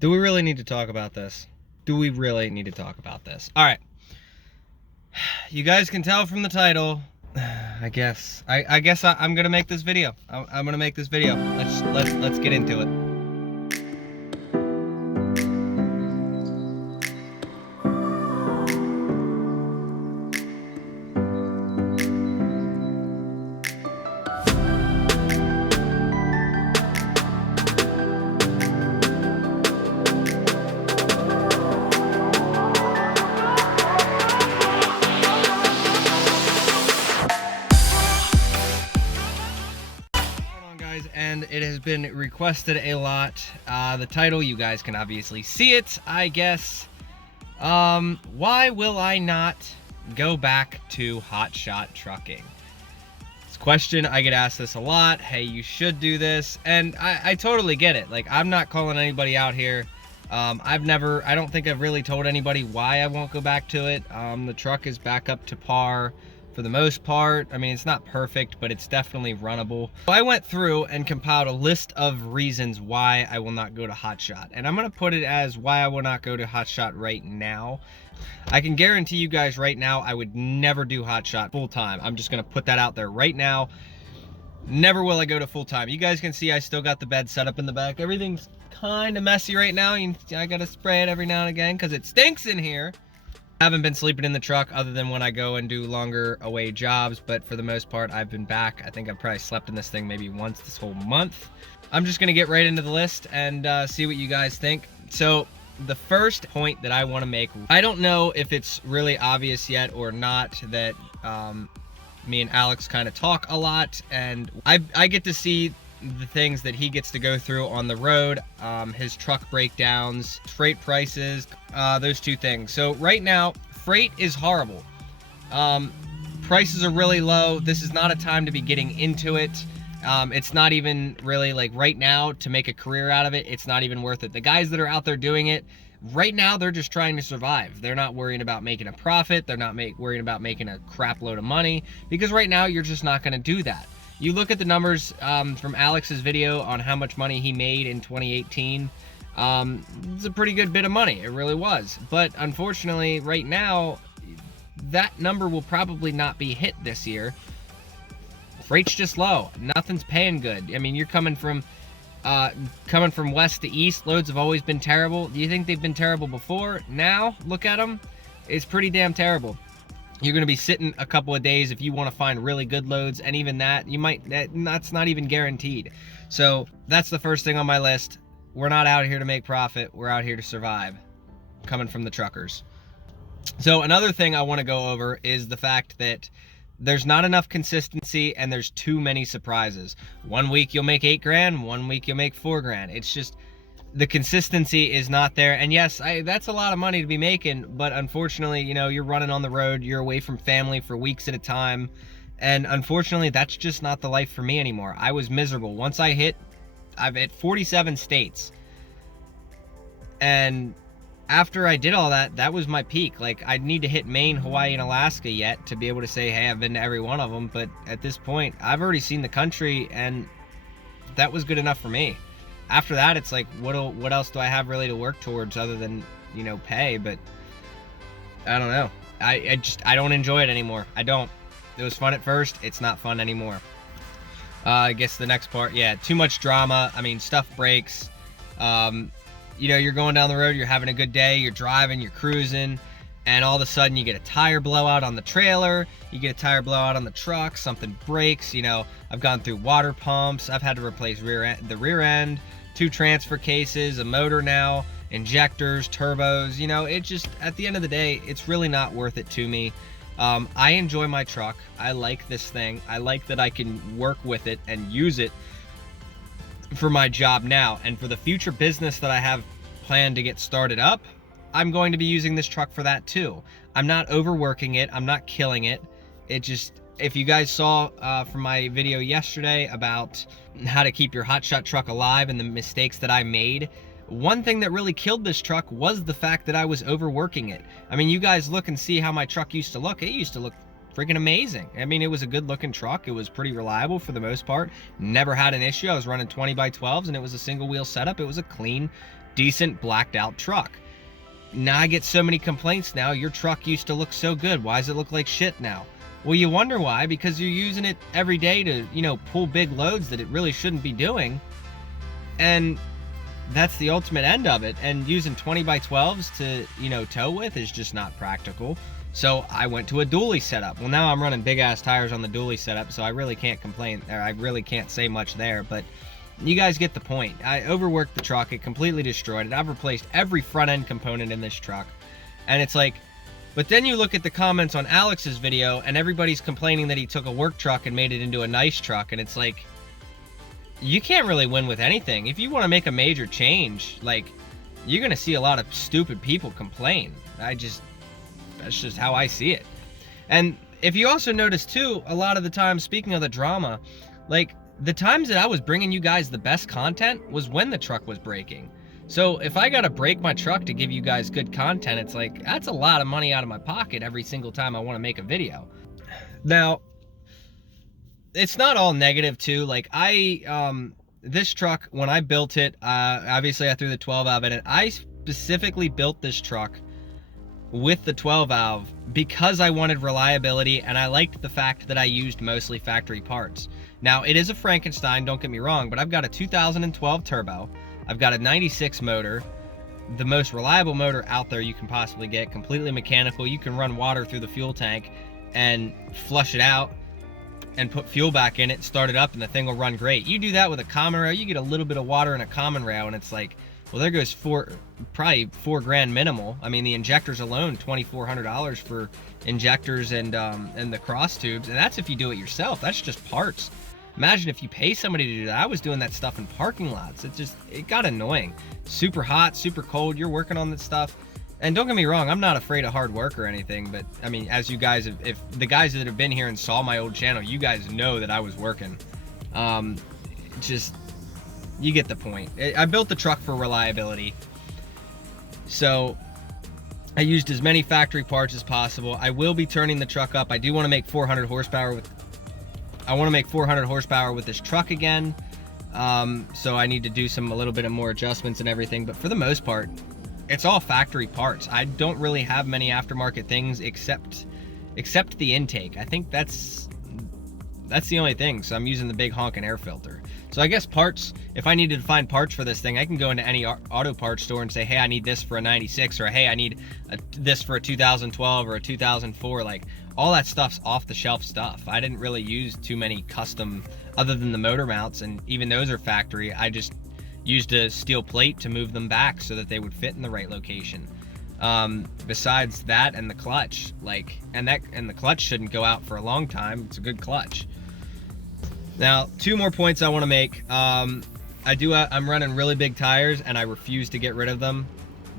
Do we really need to talk about this? Do we really need to talk about this? All right. You guys can tell from the title. I guess I'm gonna make this video. I'm gonna make this video. Let's get into it. And it has been requested a lot. The title, you guys can obviously see it, I guess. Why will I not go back to Hotshot trucking? It's a question, I get asked this a lot. Hey, you should do this. And I totally get it. Like, I'm not calling anybody out here. I don't think I've really told anybody why I won't go back to it. The truck is back up to par for the most part. I mean, it's not perfect, but it's definitely runnable. So I went through and compiled a list of reasons why I will not go to Hotshot. And I'm gonna put it as why I will not go to Hotshot right now. I can guarantee you guys right now, I would never do Hotshot full time. I'm just gonna put that out there right now. Never will I go to full time. You guys can see I still got the bed set up in the back. Everything's kind of messy right now. I gotta spray it every now and again because it stinks in here. I haven't been sleeping in the truck other than when I go and do longer away jobs, but for the most part, I've been back. I think I've probably slept in this thing maybe once this whole month. I'm just gonna get right into the list and see what you guys think. So the first point that I wanna make, I don't know if it's really obvious yet or not that me and Alex kind of talk a lot, and I get to see the things that he gets to go through on the road, his truck breakdowns, freight prices, those two things. So right now, freight is horrible. Prices are really low. This is not a time to be getting into it. It's not even really, like, right now to make a career out of it. It's not even worth it. The guys that are out there doing it right now, they're just trying to survive. They're not worrying about making a profit. They're not worrying about making a crap load of money, because right now you're just not going to do that. You look at the numbers from Alex's video on how much money he made in 2018. It's a pretty good bit of money. It really was. But unfortunately, right now, that number will probably not be hit this year. Freight's just low. Nothing's paying good. I mean, you're coming from west to east. Loads have always been terrible. Do you think they've been terrible before? Now, look at them. It's pretty damn terrible. You're going to be sitting a couple of days if you want to find really good loads, and even that, that's not even guaranteed. So that's the first thing on my list. We're not out here to make profit. We're out here to survive, coming from the truckers. So another thing I want to go over is the fact that there's not enough consistency and there's too many surprises. One week you'll make 8 grand, one week you'll make 4 grand. It's just, the consistency is not there. And yes, that's a lot of money to be making, but unfortunately, you know, you're running on the road, you're away from family for weeks at a time, and unfortunately, that's just not the life for me anymore. I was miserable. Once I've hit 47 states, and after I did all that, that was my peak. Like, I'd need to hit Maine, Hawaii, and Alaska yet to be able to say, hey, I've been to every one of them, but at this point, I've already seen the country, and that was good enough for me. After that, it's like, what else do I have really to work towards other than, you know, pay? But I don't know. I don't enjoy it anymore. I don't. It was fun at first. It's not fun anymore. I guess the next part, yeah, too much drama. I mean, stuff breaks. You know, you're going down the road, you're having a good day, you're driving, you're cruising, and all of a sudden you get a tire blowout on the trailer, you get a tire blowout on the truck, something breaks. You know, I've gone through water pumps, I've had to replace the rear end, 2 transfer cases, a motor now, injectors, turbos. You know, it just, at the end of the day, it's really not worth it to me. I enjoy my truck. I like this thing. I like that I can work with it and use it for my job now, and for the future business that I have planned to get started up, I'm going to be using this truck for that too. I'm not overworking it. I'm not killing it. It just, if you guys saw from my video yesterday about how to keep your Hotshot truck alive and the mistakes that I made, one thing that really killed this truck was the fact that I was overworking it. I mean, you guys look and see how my truck used to look. It used to look freaking amazing. I mean, it was a good looking truck. It was pretty reliable for the most part. Never had an issue. I was running 20x12s and it was a single wheel setup. It was a clean decent blacked out truck. Now I get so many complaints now. Your truck used to look so good. Why does it look like shit now? Well, you wonder why, because you're using it every day to, you know, pull big loads that it really shouldn't be doing. And that's the ultimate end of it. And using 20x12s to, you know, tow with is just not practical. So I went to a dually setup. Well, now I'm running big ass tires on the dually setup, so I really can't complain, or I really can't say much there, but you guys get the point. I overworked the truck. It completely destroyed it. I've replaced every front end component in this truck. And it's like, but then you look at the comments on Alex's video and everybody's complaining that he took a work truck and made it into a nice truck. And it's like, you can't really win with anything. If you want to make a major change, like, you're going to see a lot of stupid people complain. That's just how I see it. And if you also notice too, a lot of the time, speaking of the drama, like, the times that I was bringing you guys the best content was when the truck was breaking. So if I gotta break my truck to give you guys good content, it's like, that's a lot of money out of my pocket every single time I want to make a video. Now, it's not all negative too. Like, this truck, when I built it, obviously I threw the 12 valve in it. I specifically built this truck with the 12 valve because I wanted reliability, and I liked the fact that I used mostly factory parts. Now, it is a Frankenstein, don't get me wrong, but I've got a 2012 turbo. I've got a 96 motor, the most reliable motor out there you can possibly get, completely mechanical. You can run water through the fuel tank and flush it out and put fuel back in it and start it up, and the thing will run great. You do that with a common rail, you get a little bit of water in a common rail, and it's like, well, there goes probably $4,000 minimal. I mean, the injectors alone, $2,400 for injectors and the cross tubes, and that's if you do it yourself. That's just parts. Imagine if you pay somebody to do that. I was doing that stuff in parking lots. It got annoying. Super hot, super cold. You're working on that stuff. And don't get me wrong, I'm not afraid of hard work or anything, but I mean, as you guys, if the guys that have been here and saw my old channel, you guys know that I was working. You get the point. I built the truck for reliability. So I used as many factory parts as possible. I will be turning the truck up. I do want to make 400 horsepower with this truck again. So I need to do a little bit of more adjustments and everything, but for the most part, it's all factory parts. I don't really have many aftermarket things except the intake. I think that's the only thing. So I'm using the big honking air filter. So I guess parts, if I needed to find parts for this thing, I can go into any auto parts store and say, hey, I need this for a 96, or hey, I need this for a 2012 or a 2004. Like, all that stuff's off the shelf stuff. I didn't really use too many custom, other than the motor mounts, and even those are factory. I just used a steel plate to move them back so that they would fit in the right location. Besides that, and the clutch, and the clutch shouldn't go out for a long time. It's a good clutch. Now, two more points I want to make. I'm running really big tires, and I refuse to get rid of them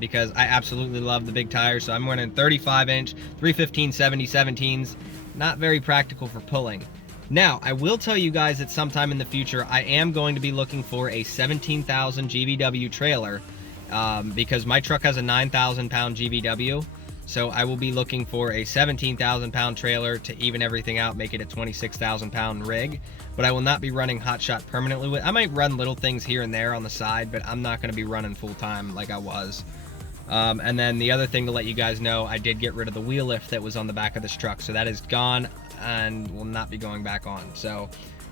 because I absolutely love the big tires. So I'm running 35-inch, 315/70 17s. Not very practical for pulling. Now, I will tell you guys that sometime in the future, I am going to be looking for a 17,000 GVW trailer because my truck has a 9,000 pound GVW. So I will be looking for a 17,000 pound trailer to even everything out, make it a 26,000 pound rig. But I will not be running Hotshot permanently with. I might run little things here and there on the side, but I'm not going to be running full time like I was. And then the other thing to let you guys know, I did get rid of the wheel lift that was on the back of this truck. So that is gone and will not be going back on. So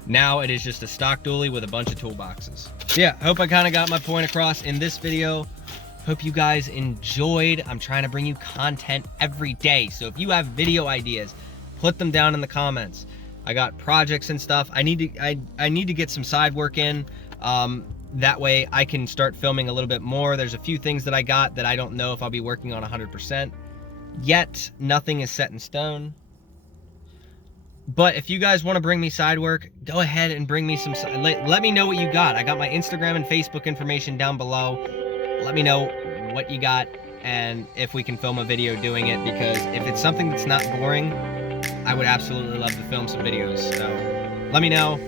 now it is just a stock dually with a bunch of toolboxes. Yeah, hope I kind of got my point across in this video. Hope you guys enjoyed. I'm trying to bring you content every day. So if you have video ideas, put them down in the comments. I got projects and stuff. I need to get some side work in. That way I can start filming a little bit more. There's a few things that I got that I don't know if I'll be working on 100%. Yet nothing is set in stone. But if you guys want to bring me side work, go ahead and bring me some. Let me know what you got. I got my Instagram and Facebook information down below. Let me know what you got and if we can film a video doing it, because if it's something that's not boring, I would absolutely love to film some videos. So let me know.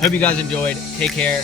Hope you guys enjoyed. Take care.